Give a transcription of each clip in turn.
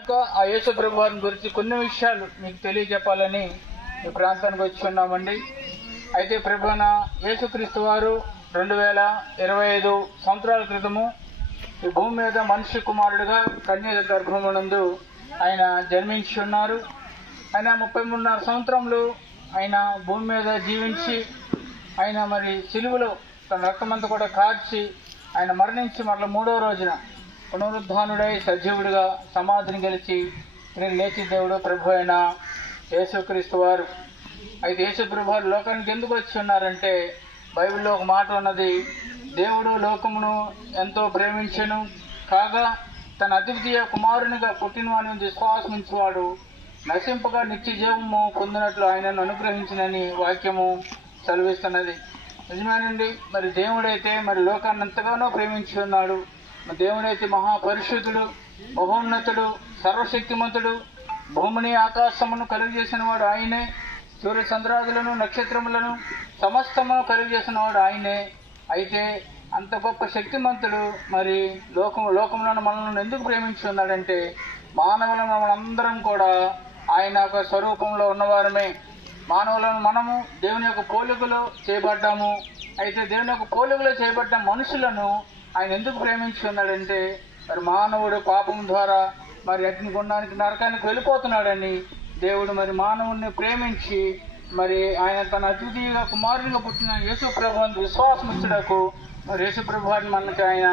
ఇంకా ఆ యేసు ప్రభు వారిని గురించి కొన్ని విషయాలు మీకు తెలియజెప్పాలని ఈ ప్రాంతానికి వచ్చి ఉన్నామండి. అయితే ప్రభువైన యేసుక్రీస్తు వారు 2025 సంవత్సరాల క్రితము ఈ భూమి మీద మనిషి కుమారుడిగా కన్యక గర్భమునందు ఆయన జన్మించి ఉన్నారు. ఆయన 33.5 సంవత్సరములు ఆయన భూమి మీద జీవించి ఆయన మరి సిలువలో తన రక్తమంతా కూడా కార్చి ఆయన మరణించి మరల 3వ రోజున పునరుద్ధానుడై సజీవుడిగా సమాధిని గెలిచి తిరిగి లేచి దేవుడు ప్రభు అయిన యేసుక్రీస్తు వారు. అయితే యేసు ప్రభు వారు లోకానికి ఎందుకు వచ్చి ఉన్నారంటే బైబిల్లో ఒక మాట ఉన్నది, దేవుడు లోకమును ఎంతో ప్రేమించెను కాగా తన అద్వితీయ కుమారునిగా పుట్టిన వాని విశ్వాసించువాడు నశింపగా నిత్య జీవము పొందినట్లు ఆయనను అనుగ్రహించినని వాక్యము సెలవిస్తున్నది. నిజమేనండి. మరి దేవుడైతే మరి లోకాన్ని ఎంతగానో ప్రేమించి ఉన్నాడు. దేవుడైతే మహాపరిశుద్ధుడు, మహోన్నతుడు, సర్వశక్తిమంతుడు, భూమిని ఆకాశమును కలుగజేసిన వాడు ఆయనే, సూర్య చంద్రాదులను నక్షత్రములను సమస్తమును కలుగజేసిన వాడు ఆయనే. అయితే అంత గొప్ప శక్తిమంతుడు మరి లోకంలో మనల్ని ఎందుకు ప్రేమించి ఉన్నాడంటే మానవులను మనందరం కూడా ఆయన యొక్క స్వరూపంలో ఉన్నవారమే. మానవులను మనము దేవుని యొక్క పోలికలో చేయబడ్డాము. అయితే దేవుని యొక్క పోలికలో చేయబడ్డ మనుషులను ఆయన ఎందుకు ప్రేమించి ఉన్నాడంటే మరి మానవుడు పాపం ద్వారా మరి అగ్నిగుండానికి నరకానికి వెళ్ళిపోతున్నాడని దేవుడు మరి మానవుడిని ప్రేమించి మరి ఆయన తన అతిథిగా కుమారునిగా పుట్టిన యేసు ప్రభువుని విశ్వాసం ఇచ్చడకు మరి యేసు ప్రభువారిని మనకి ఆయన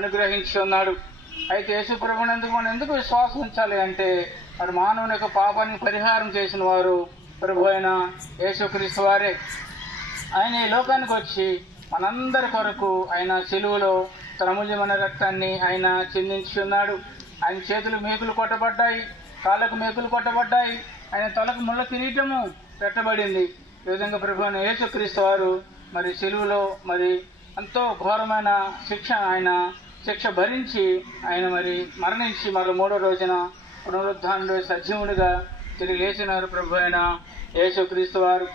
అనుగ్రహించి ఉన్నాడు. అయితే యేసు ప్రభువుని ఎందుకు విశ్వాసం ఉంచాలి అంటే మరి మానవుని యొక్క పాపాన్ని పరిహారం చేసిన వారు ప్రభు అయిన యేసుక్రీస్తు వారే. ఆయన ఈ లోకానికి వచ్చి మనందరి కొరకు ఆయన సిలువలో తన అమూల్యమైన రక్తాన్ని ఆయన చిందించి ఉన్నాడు. ఆయన చేతులు మేకులు కొట్టబడ్డాయి, కాళ్ళకు మేకులు కొట్టబడ్డాయి, ఆయన తలకు ముళ్ళ కిరీటము పెట్టబడింది. ఈ విధంగా ప్రభు అయిన యేసుక్రీస్తు వారు మరి సిలువలో మరి ఎంతో ఘోరమైన శిక్ష భరించి ఆయన మరి మరణించి మరి 3వ రోజున పునరుద్ధానుడు సజీవుడిగా తిరిగి లేచినారు ప్రభు అయిన యేసుక్రీస్తు వారు.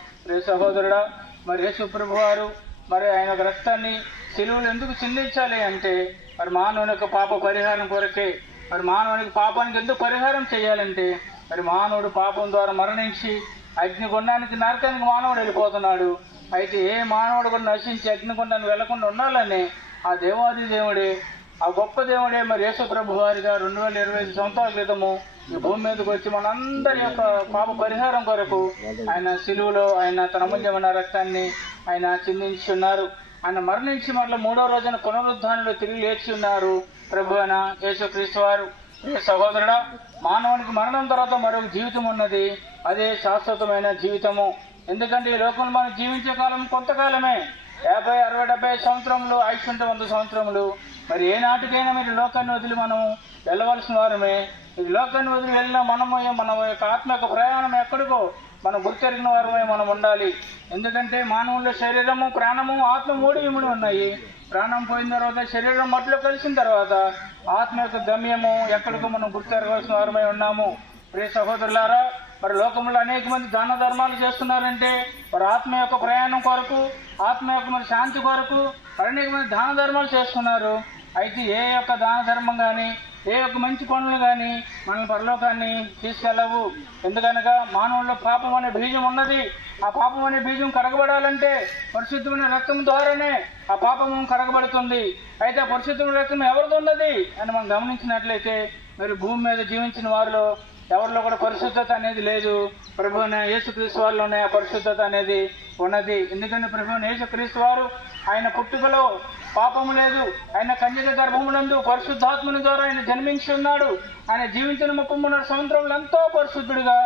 సహోదరుడా, మరి యేసు ప్రభు వారు మరి ఆయన రక్తాన్ని సిలువలు ఎందుకు చిందించాలి అంటే మరి మానవుని యొక్క పాప పరిహారం కొరకే. మరి మానవునికి పాపానికి ఎందుకు పరిహారం చేయాలంటే మరి మానవుడు పాపం ద్వారా మరణించి అగ్నిగుండానికి నరకానికి మానవుడు వెళ్ళిపోతున్నాడు. అయితే ఏ మానవుడు కూడా నశించి అగ్నిగుండానికి వెళ్లకుండా ఉండాలని ఆ దేవాది దేవుడే, ఆ గొప్ప దేవుడే మరి యేసు ప్రభు వారిగా 2025 సంవత్సరాల క్రితము ఈ భూమి మీదకి వచ్చి మనందరి యొక్క పాప పరిహారం కొరకు ఆయన సిలువలో ఆయన తన అమూల్యమైన రక్తాన్ని ఆయన చిందించి ఉన్నారు. ఆయన మరణించి మరల 3వ రోజున పునరుద్ధానంలో తిరిగి లేచి ఉన్నారు ప్రభు అయిన యేసుక్రీస్తు వారు. సహోదరుడా, మానవునికి మరణం తర్వాత మరొక జీవితం ఉన్నది, అదే శాశ్వతమైన జీవితము. ఎందుకంటే ఈ లోకంలో మనం జీవించే కాలం కొంతకాలమే, 50, 60, 70 సంవత్సరములు ఆయుష్ ఉంటే 100 సంవత్సరములు. మరి ఏ నాటికైనా మీరు లోకాన్ని వదిలి మనం వెళ్ళవలసిన వారమే. ఈ లోకాన్ని వదిలి వెళ్ళిన మనము మన యొక్క ఆత్మ యొక్క ప్రయాణం ఎక్కడికో మనం గుర్తెరిగిన వారమే మనం ఉండాలి. ఎందుకంటే మానవుల్లో శరీరము, ప్రాణము, ఆత్మ 3 ఇముడి ఉన్నాయి. ప్రాణం పోయిన తర్వాత శరీరం మట్టిలో కలిసిన తర్వాత ఆత్మ యొక్క గమ్యము ఎక్కడికో మనం గుర్తెరగవలసిన వారమై ఉన్నాము. ప్రియ సహోదరులారా, మరి లోకంలో అనేక మంది దాన ధర్మాలు చేస్తున్నారంటే మరి ఆత్మ యొక్క ప్రయాణం కొరకు, ఆత్మ యొక్క మరి శాంతి కొరకు అనేక మంది దాన ధర్మాలు చేస్తున్నారు. అయితే ఏ యొక్క దాన ధర్మం కానీ ఏ యొక్క మంచి పనులు కానీ మన పరలోకాన్ని తీసుకెళ్ళవు. ఎందుకనగా మానవుల్లో పాపం అనే బీజం ఉన్నది. ఆ పాపం అనే బీజం కరగబడాలంటే పరిశుద్ధమైన రక్తం ద్వారానే ఆ పాపము కరగబడుతుంది. అయితే ఆ పరిశుద్ధమైన రక్తం ఎవరిది ఉన్నది అని మనం గమనించినట్లయితే మరి భూమి మీద జీవించిన వారిలో ఎవరిలో కూడా పరిశుద్ధత అనేది లేదు. ప్రభు అయిన యేసుక్రీస్తు వారిలోనే ఆ పరిశుద్ధత అనేది ఉన్నది. ఎందుకంటే ప్రభు అయిన యేసుక్రీస్తు వారు ఆయన పుట్టుకలో పాపము లేదు. ఆయన కన్యక గర్భమునందు పరిశుద్ధాత్మని ద్వారా ఆయన జన్మించి ఉన్నాడు. ఆయన జీవించిన 33 సంవత్సరములు ఎంతో పరిశుద్ధుడిగా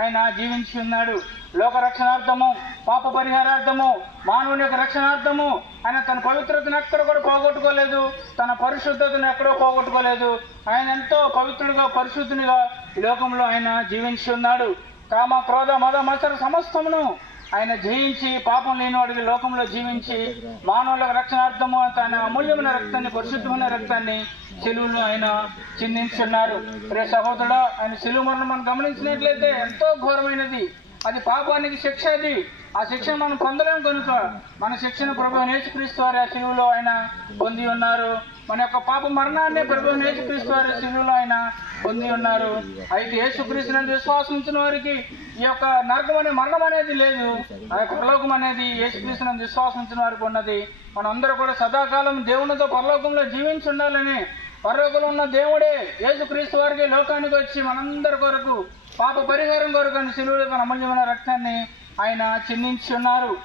ఆయన జీవించి ఉన్నాడు. లోక రక్షణార్థము, పాప పరిహారార్థము, మానవుని యొక్క రక్షణార్థము ఆయన తన పవిత్రతను ఎక్కడ కూడా పోగొట్టుకోలేదు, తన పరిశుద్ధతను ఎక్కడో పోగొట్టుకోలేదు. ఆయన ఎంతో పవిత్రుడిగా, పరిశుద్ధునిగా ఈ లోకంలో ఆయన జీవించి ఉన్నాడు. కామ, క్రోధ, మద, మత్సర సమస్తమును ఆయన జయించి పాపం లేనివాడికి లోకంలో జీవించి మానవుల రక్షణార్థము తన అమూల్యమైన రక్తాన్ని, పరిశుద్ధమైన రక్తాన్ని సిలువను ఆయన చిందించున్నారు. రే సహోదరుడా, ఆయన సిలువ మరణం మనం గమనించినట్లయితే ఎంతో ఘోరమైనది. అది పాపానికి శిక్ష. అది ఆ శిక్షను మనం పొందలేము కనుక మన శిక్షను ప్రభువైన యేసుక్రీస్తు వారి ఆ శిలువలో ఆయన పొంది ఉన్నారు. మన యొక్క పాప మరణాన్ని ప్రభువైన యేసుక్రీస్తు వారి శిలువలో ఆయన పొంది ఉన్నారు. అయితే యేసుక్రీస్తునందు విశ్వాసం ఉంచిన వారికి ఈ యొక్క నరకం అనే మరణం అనేది లేదు. ఆ యొక్క పరలోకం అనేది యేసుక్రీస్తునందు విశ్వాసం ఉంచిన వారికి ఉన్నది. మనందరూ కూడా సదాకాలం దేవునితో పరలోకంలో జీవించి ఉండాలని, పరలోకంలో ఉన్న దేవుడే యేసుక్రీస్తు వారికి లోకానికి వచ్చి మనందరి కొరకు పాప పరిహారం కొరకు శిలువలో తన అమూల్యమైన రక్తాన్ని ఆయన చిందించి ఉన్నారు.